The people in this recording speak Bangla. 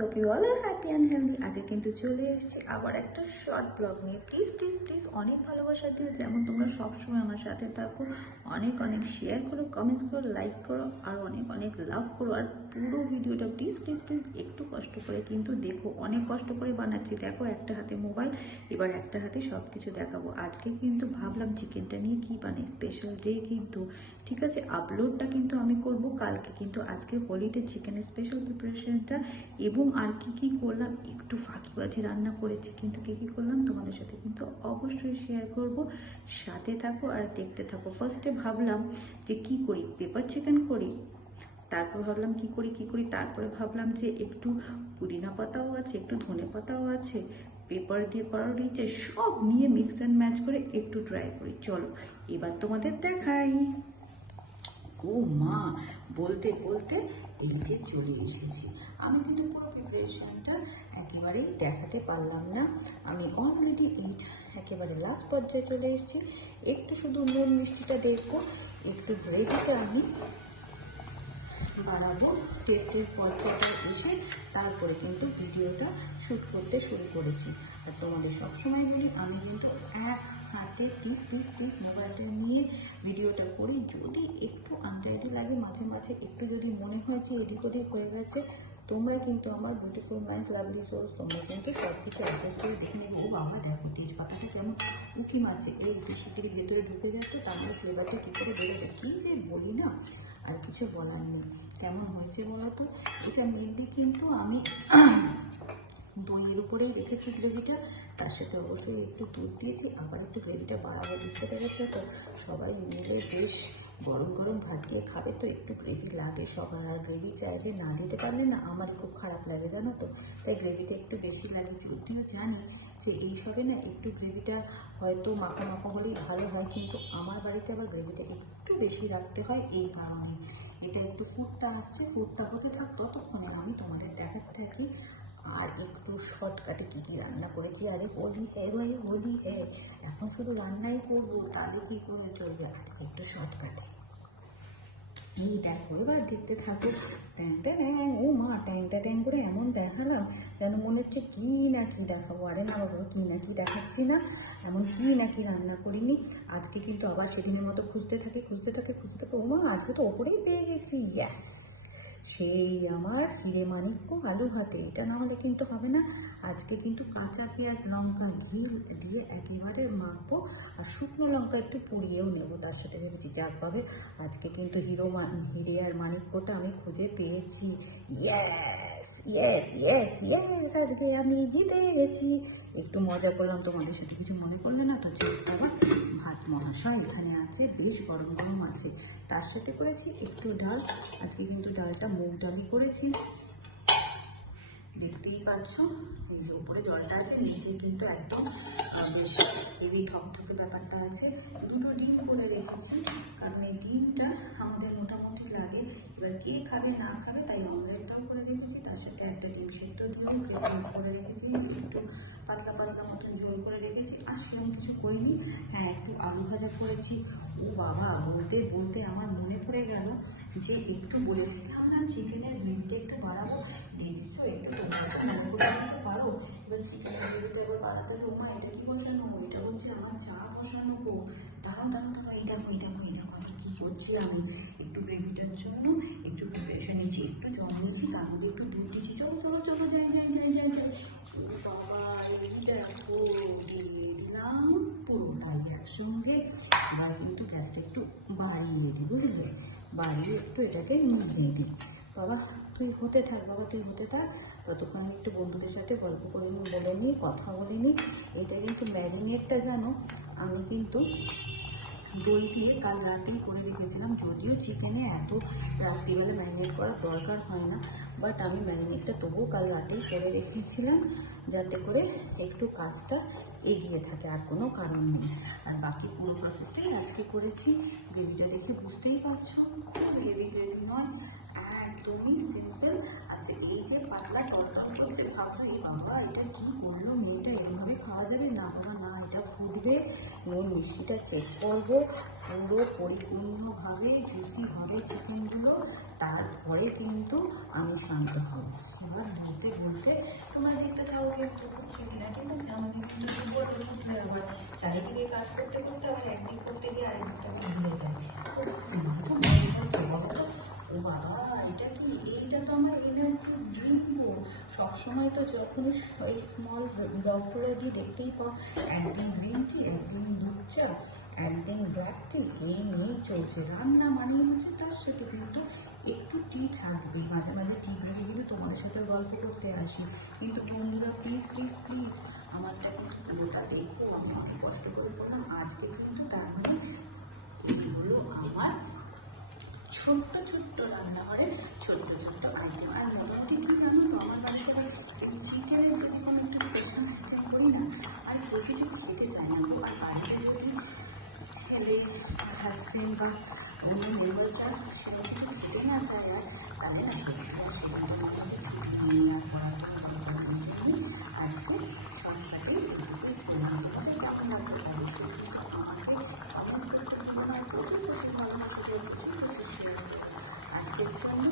Hope you all are happy and healthy. আজকে কিন্তু চলে এসেছি আবার একটা শর্ট ব্লগ নিয়ে। প্লিজ প্লিজ প্লিজ অনেক ভালোবাসা দিও, যেমন তোমরা সবসময় আমার সাথে থাকো। অনেক অনেক শেয়ার করো, কমেন্টস করো, লাইক করো, আর অনেক অনেক লাভ করো। আর পুরো ভিডিওটা প্লিজ প্লিজ প্লিজ একটু কষ্ট করে কিন্তু দেখো, অনেক কষ্ট করে বানাচ্ছি। দেখো, একটা হাতে মোবাইল, এবার একটা হাতে সব কিছু দেখাবো। আজকে কিন্তু ভাবলাম চিকেনটা নিয়ে কী বানাই, স্পেশাল ডে কিন্তু, ঠিক আছে। আপলোডটা কিন্তু আমি করব কালকে, কিন্তু আজকে হোলিতে চিকেনের স্পেশাল প্রিপারেশনটা এবং আর কি করলাম, একটু ফাঁকিবাজি রান্না করেছি, কিন্তু কি করলাম তোমাদের সাথে কিন্তু অবশ্যই শেয়ার করব। সাথে থাকো আর দেখতে থাকো। ফার্স্টে ভাবলাম যে কি করি, পেপার চিকেন করি। তারপর ভাবলাম কি করি, তারপরে ভাবলাম যে একটু পুদিনা পাতাও আছে, একটু ধনে পাতাও আছে, পেপার দিয়ে করার ইচ্ছে, সব নিয়ে মিক্স অ্যান্ড ম্যাচ করে একটু ট্রাই করি। চলো এবার তোমাদের দেখাই। ও মা, বলতে বলতে এই যে চলে এসেছি। আমি কিন্তু পুরো প্রিপারেশনটা একেবারেই দেখাতে পারলাম না। আমি অলরেডি একেবারে লাস্ট পর্যায়ে চলে এসেছি। একটু শুধু নুন মিষ্টিটা দেখবো, একটু গ্রেভিটা আমি বানাবো টেস্টের পর্যায়ে এসে, তারপরে কিন্তু ভিডিওটা শ্যুট করতে শুরু করেছি। আর তোমাদের সবসময় বলি, আমি কিন্তু এক হাতে প্লিজ প্লিজ প্লিজ মোবাইলটা নিয়ে ভিডিওটা করি। যদি একটু আনটাইডি লাগে মাঝে মাঝে, একটু যদি মনে হয় যে এদিক ওদিক হয়ে গেছে, তোমরা কিন্তু আমার বিউটিফুল নাইস লাভলি সোর্স, তোমরা কিন্তু সব কিছু অ্যাডজাস্ট করে দেখে নেবে। ও বাবা, দেখো তেজপাতাটা কেমন উঁকি মারছে, এই শিটির ভেতরে ঢুকে যাচ্ছে, তারপরে ফ্লেভারটা কী করে বেরোবে, কী যে বলি না, আর কিছু বলার নেই। কেমন হয়েছে বলো তো? এটা মেনলি কিন্তু আমি দইয়ের উপরেই রেখেছি গ্রেভিটা, তার সাথে অবশ্যই একটু দুধ দিয়েছি, আবার একটু গ্রেভিটা বাড়াবো। বুঝতে পেরেছে তো? সবাই মিলে বেশ গরম গরম ভাত দিয়ে খাবে, তো একটু গ্রেভি লাগে সবার। আর গ্রেভি চাইলে না দিতে পারলে না আমারই খুব খারাপ লাগে, জানো তো। তাই গ্রেভিটা একটু বেশি লাগে। যদিও জানি যে এইসবে না একটু গ্রেভিটা হয়তো মাখো মাখো হলেই ভালো হয়, কিন্তু আমার বাড়িতে আবার গ্রেভিটা একটু বেশি রাখতে হয়, এই কারণে। এটা একটু ফুটটা আসছে, ফুটটা হতে থাক, ততক্ষণে আমি তোমাদের দেখাতে থাকি আর একটু শর্টকাটে কী কী রান্না করেছি। আরে হোলি হ্যাঁ ভাই, হোলি হ্যাঁ, এখন শুধু রান্নাই করবো, তাহলে কী করে চলবে? আজকে একটু শর্টকাটে এই দেখো, এবার দেখতে থাকো। ট্যাংটা ট্যাং, ও মা, ট্যাংটা ট্যাং করে এমন দেখালাম যেন মনে হচ্ছে কি না কি দেখাবো। আরে না বাবা, কি না কি দেখাচ্ছি না, এমন কি না কি রান্না করিনি। আজকে কিন্তু আবার সেদিনের মতো খুঁজতে থাকে। ও মা, আজকে তো ওপরেই পেয়ে গেছি। ইয়াস, সেই আমার হিরে মানিক্য আলু ভাতে। এটা না হলে কিন্তু হবে না। আজকে কিন্তু কাঁচা পেঁয়াজ লঙ্কা ঘি দিয়ে একেবারে মাখবো, আর শুকনো লঙ্কা একটু পুড়িয়েও নেবো তার সাথে। ভেবেছি যাক পাবে, আজকে কিন্তু হিরে আর মানিক্যটা আমি খুঁজে পেয়েছি। ইয়েস ইয়েস ইয়েস ইয়েস, আজকে আমি জিতে গেছি। একটু মজা করলাম তোমাদের সাথে, কিছু মনে করলে না তো? আবার ভাত মহাশয় এখানে আছে, বেশ গরম গরম আছে। তার সাথে করেছি একটু ডাল। আজকে কিন্তু ডালটা মুগ ডালই করেছি, দেখতেই পাচ্ছ। এই যে উপরে জলটা আছে, নিচে কিন্তু একদম বেশ হেভি থকথকে ব্যাপারটা আছে। দুটো ডিম করে রেখেছি, কারণ এই ডিমটা আমাদের মোটামুটি লাগে। এবার কে খাবে না খাবে, তাই অমলেটটাও করে রেখেছি। তার সাথে একটা ডিম সেদ্ধ দিয়ে গ্রেভি করে রেখেছি, একটু পাতলা পাতলা মতন ঝোল করে রেখেছি। আর সেরকম কিছু করিনি। হ্যাঁ, একটু আলু ভাজা করেছি। ও বাবা, বলতে বলতে আমার মনে পড়ে গেল যে একটু বলেছিলাম না চিকেনের গ্রেভিটা একটু বাড়াবো। দেখেছো, একটু তোমরা মনে করে দিতে পারো। এবার চিকেনের গ্রেভিটা এবার বাড়াতে হবে। ওমা, এটা কি বসানো? এটা বলছে আমার চা বসানো গো। দাঁড়াও, এই দেখো আমি কী করছি। আমি একটু গ্রেভিটার জন্য একটু প্রিপারেশন নিয়েছি, একটু জল দিয়েছি, তার মধ্যে একটু দুধ দিয়েছি। চলো যাই। বাবা, এই দেখো দিয়ে দিলাম পুরো ডাল একসঙ্গে। এবার কিন্তু গ্যাসটা একটু বাড়িয়ে দিই, বুঝলে? বাড়িয়ে একটু এটাকে নিভিয়ে দিই। বাবা তুই হতে থাক, ততক্ষণ আমি একটু বন্ধুদের সাথে গল্প করে বলে নিই, কথা বলে নিই। এটা কিন্তু ম্যারিনেটটা জানো, আমি কিন্তু দই দিয়ে কাল রাতেই করে রেখেছিলাম। যদিও চিকেনে এত রাত্রিবেলা ম্যারিনেট করার দরকার হয় না, বাট আমি ম্যারিনেটটা তবুও কাল রাতেই করে রেখেছিলাম, যাতে করে একটু কাজটা এগিয়ে থাকে, আর কোনো কারণ নেই। আর বাকি পুরো প্রসেসটাই আজকে করেছি। গ্রেভিটা দেখে বুঝতেই পারছো, খুব হেভি গ্রেভি নয়, একদমই সিম্পল। আচ্ছা, এই যে পাতলা তরকারি করছে, ভাবছো এই বাবা এটা কি করলো মেয়েটা, এরভাবে খাওয়া যাবে না? বাবা না, পানিটা ফুটবে, নুন মিষ্টিটা চেক করবো, পুরো পরিপূর্ণভাবে জুসি হবে চিকেনগুলো, তারপরে কিন্তু আমি শান্ত হব। এবার বলতে বলতে তোমরা দেখতে থাকো কিন্তু ফুটছে কিনা, ঠিক আছে? আমাকে কিন্তু ফুটলে আবার চারিদিকে কাজ করতে করতে আবার একদিক করতে গিয়ে আরেকদিকটা আমি ভুলে যাই। তো মনে হচ্ছে বলো তো, ও বাবা এটা কি, এইটা তো আমার এনার্জি ড্রিঙ্ক গো। সবসময় তো যখনই এই স্মল ব্লগগুলো দিয়ে দেখতেই পাও, একদিন গ্রিন টি, একদিন দুধ চা, একদিন ব্ল্যাক টি, এই নিয়েই চলছে। রান্না মানেই হচ্ছে তার সাথে কিন্তু একটু টি থাকবেই, মাঝে মাঝে টি ব্রেকে কিন্তু তোমাদের সাথে গল্প করতে আসি। কিন্তু বন্ধুরা প্লিজ প্লিজ প্লিজ আমারটা কিন্তু পুরোটা দেখো, আমি অনেক কষ্ট করে করলাম আজকে কিন্তু। তার মানে এইগুলো আমার ছোট্ট ছোট্ট রান্নাঘরের ছোট্ট ছোট্ট আইটেম। আর মোটামুটি কি জানো তো, আমার বাড়িতে এই চিকেনের যদি কোনো একটু স্পেশাল আইটেম করি না, আর কেউ কিছু খেতে চায় না। আর বাড়িতে যদি ছেলে, হাজবেন্ড বা অন্য মেম্বার্সরা সেরকম কিছু খেতে না চায়, আর তাহলে না সত্যি সেখান থেকে ছুটি নিয়ে না করা আজকে সন্ধ্যাতে করলাম। তবে কেমন লাগবে অবশ্যই আমাকে কমেন্টস করতে ভুলো না। প্রচুর প্রচুর ভালোবাসা দিয়ে প্রচুর প্রচুর শেয়ার। আজকের জন্য